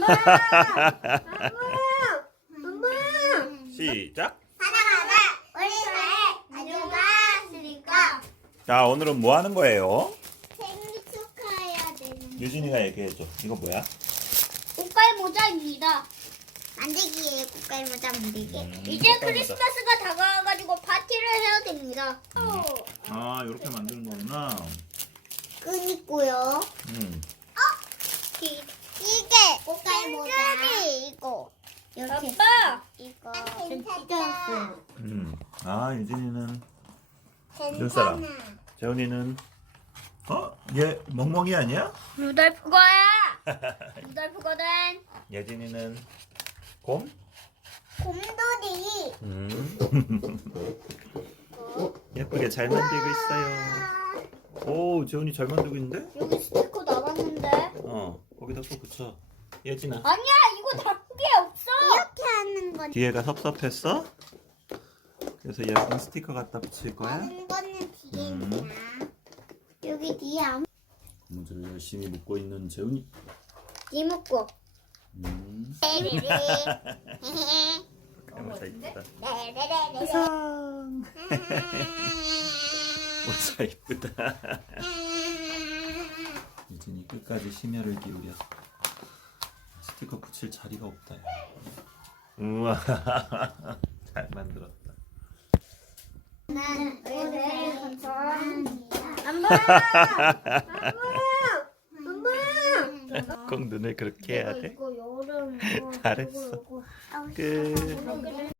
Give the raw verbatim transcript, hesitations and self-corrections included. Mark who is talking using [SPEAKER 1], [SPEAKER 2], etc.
[SPEAKER 1] 시작.
[SPEAKER 2] 사랑하는 우리 사회 가족아
[SPEAKER 1] 자, 오늘은 뭐 하는 거예요?
[SPEAKER 2] 생일 축하해야 되는
[SPEAKER 1] 유진이가 얘기해줘. 이거 뭐야?
[SPEAKER 3] 꽃갈 모자입니다.
[SPEAKER 2] 만들기에 꽃갈 모자 만들기.
[SPEAKER 1] 음,
[SPEAKER 3] 이제
[SPEAKER 1] 꽃갈
[SPEAKER 3] 크리스마스가 다가와가지고 파티를 해야 됩니다.
[SPEAKER 1] 아, 이렇게 만드는 거구나.
[SPEAKER 2] 끈 있고요.
[SPEAKER 1] 음.
[SPEAKER 2] 이게 꽃갈 모자. 이거 이렇게
[SPEAKER 3] 아빠,
[SPEAKER 2] 이거 찢었어.
[SPEAKER 1] 음. 아, 유진이는
[SPEAKER 2] 괜찮아.
[SPEAKER 1] 눈사람. 재훈이는 어? 얘 멍멍이 아니야?
[SPEAKER 3] 루돌프 거야. 루돌프거든.
[SPEAKER 1] 예진이는 곰?
[SPEAKER 2] 곰돌이.
[SPEAKER 1] 음. 예쁘게 잘 만들고 있어요. 오, 재훈이 잘 만들고 있는데?
[SPEAKER 3] 여기 스티커 남았는데.
[SPEAKER 1] 어, 거기다 또 붙여. 예진아.
[SPEAKER 3] 아니야, 이거 나쁜 게 없어.
[SPEAKER 2] 이렇게 하는 건
[SPEAKER 1] 뒤에가 섭섭했어? 그래서 예쁜 스티커 갖다 붙일 거야?
[SPEAKER 2] 다른 거는 뒤에
[SPEAKER 1] 음.
[SPEAKER 2] 있나? 여기 뒤에 아무
[SPEAKER 1] 고무줄을 열심히 묶고 있는 재훈이.
[SPEAKER 3] 이목고.
[SPEAKER 1] 음.
[SPEAKER 2] 레레레.
[SPEAKER 1] 모자 이쁘다.
[SPEAKER 2] 레레레레.
[SPEAKER 1] 우상. 모자 이쁘다. 유진이 끝까지 심혈을 기울여. 스티커 붙일 자리가 없다. 야. 우와. 잘 만들었다.
[SPEAKER 2] 나는 오늘 감사합니다.
[SPEAKER 1] 꼭 눈을 그렇게 해야 돼?
[SPEAKER 3] 이거 여름. 이거
[SPEAKER 1] 잘했어.
[SPEAKER 3] 이거, 이거.
[SPEAKER 1] 끝.